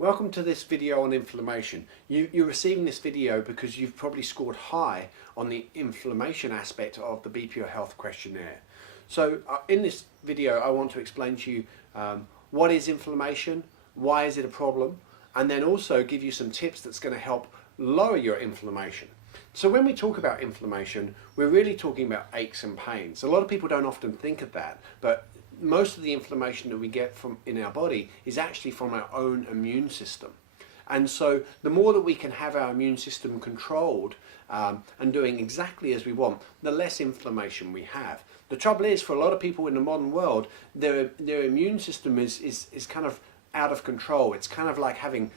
Welcome to this video on inflammation. You're receiving this video because you've probably scored high on the inflammation aspect of the BPO Health questionnaire. So in this video I want to explain to you what is inflammation, why is it a problem, and then also give you some tips that's going to help lower your inflammation. So when we talk about inflammation, we're really talking about aches and pains. A lot of people don't often think of that, but most of the inflammation that we get from in our body is actually from our own immune system. And so the more that we can have our immune system controlled and doing exactly as we want, the less inflammation we have. The trouble is, for a lot of people in the modern world, their immune system is kind of out of control. It's kind of like having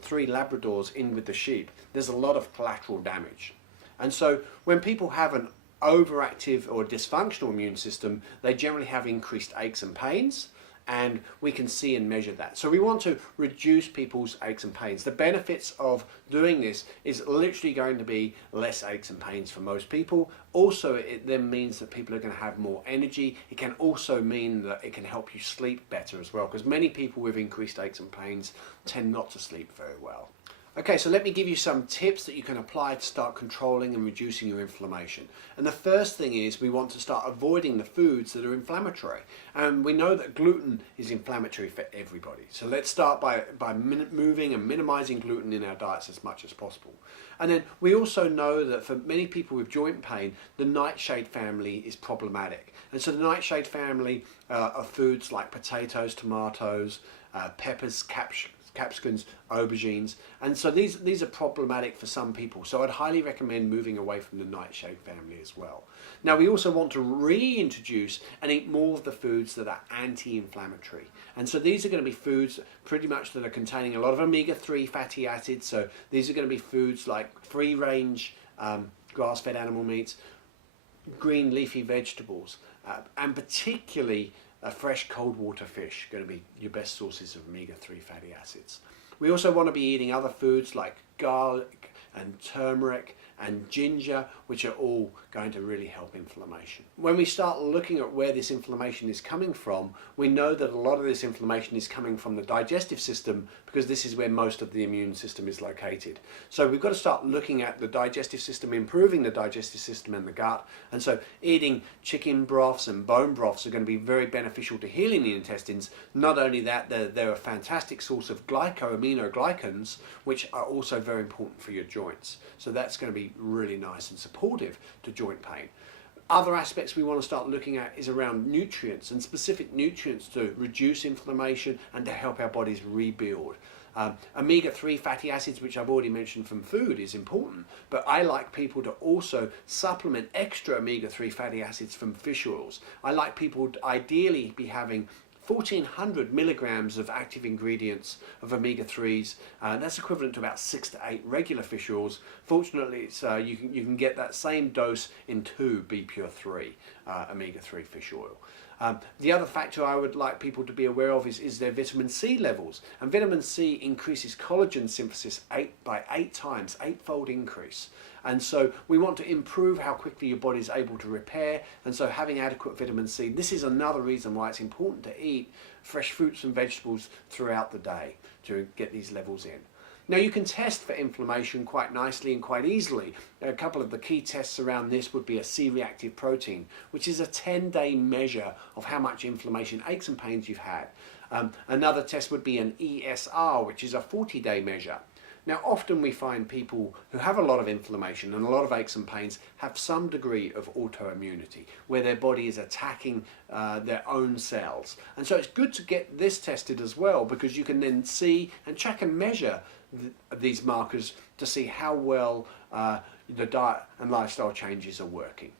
three Labradors in with the sheep. There's a lot of collateral damage. And so when people have an overactive or dysfunctional immune system, they generally have increased aches and pains, and we can see and measure that. So we want to reduce people's aches and pains. The benefits of doing this is literally going to be less aches and pains for most people. Also, it then means that people are going to have more energy. It can also mean that it can help you sleep better as well, because many people with increased aches and pains tend not to sleep very well. Okay, so let me give you some tips that you can apply to start controlling and reducing your inflammation. And the first thing is we want to start avoiding the foods that are inflammatory. And we know that gluten is inflammatory for everybody. So let's start by moving and minimizing gluten in our diets as much as possible. And then we also know that for many people with joint pain, the nightshade family is problematic. And so the nightshade family of foods like potatoes, tomatoes, peppers, capsicums, aubergines, and so these are problematic for some people. So I'd highly recommend moving away from the nightshade family as well. Now we also want to reintroduce and eat more of the foods that are anti-inflammatory, and so these are going to be foods pretty much that are containing a lot of omega-3 fatty acids. So these are going to be foods like free-range grass-fed animal meats, green leafy vegetables, and particularly fresh cold water fish, going to be your best sources of omega-3 fatty acids. We also want to be eating other foods like garlic and turmeric and ginger, which are all going to really help inflammation. When we start looking at where this inflammation is coming from, we know that a lot of this inflammation is coming from the digestive system, because this is where most of the immune system is located. So we've got to start looking at the digestive system, improving the digestive system and the gut. And so eating chicken broths and bone broths are going to be very beneficial to healing the intestines. Not only that, they're a fantastic source of glycosaminoglycans, which are also very important for your joints. So that's going to be really nice and supportive to joint pain. Other aspects we want to start looking at is around nutrients, and specific nutrients to reduce inflammation and to help our bodies rebuild. Omega-3 fatty acids, which I've already mentioned from food, is important, but I like people to also supplement extra omega-3 fatty acids from fish oils. I like people to ideally be having 1,400 milligrams of active ingredients of omega-3s. That's equivalent to about 6 to 8 regular fish oils. Fortunately, it's, you can get that same dose in 2 BPO3 omega-3 fish oil. The other factor I would like people to be aware of is their vitamin C levels. And vitamin C increases collagen synthesis by 8 times, 8-fold increase. And so we want to improve how quickly your body is able to repair. And so having adequate vitamin C, this is another reason why it's important to eat fresh fruits and vegetables throughout the day to get these levels in. Now you can test for inflammation quite nicely and quite easily. A couple of the key tests around this would be a C-reactive protein, which is a 10-day measure of how much inflammation, aches and pains you've had. Another test would be an ESR, which is a 40-day measure. Now often we find people who have a lot of inflammation and a lot of aches and pains have some degree of autoimmunity, where their body is attacking their own cells. And so it's good to get this tested as well, because you can then see and track and measure these markers to see how well the diet and lifestyle changes are working.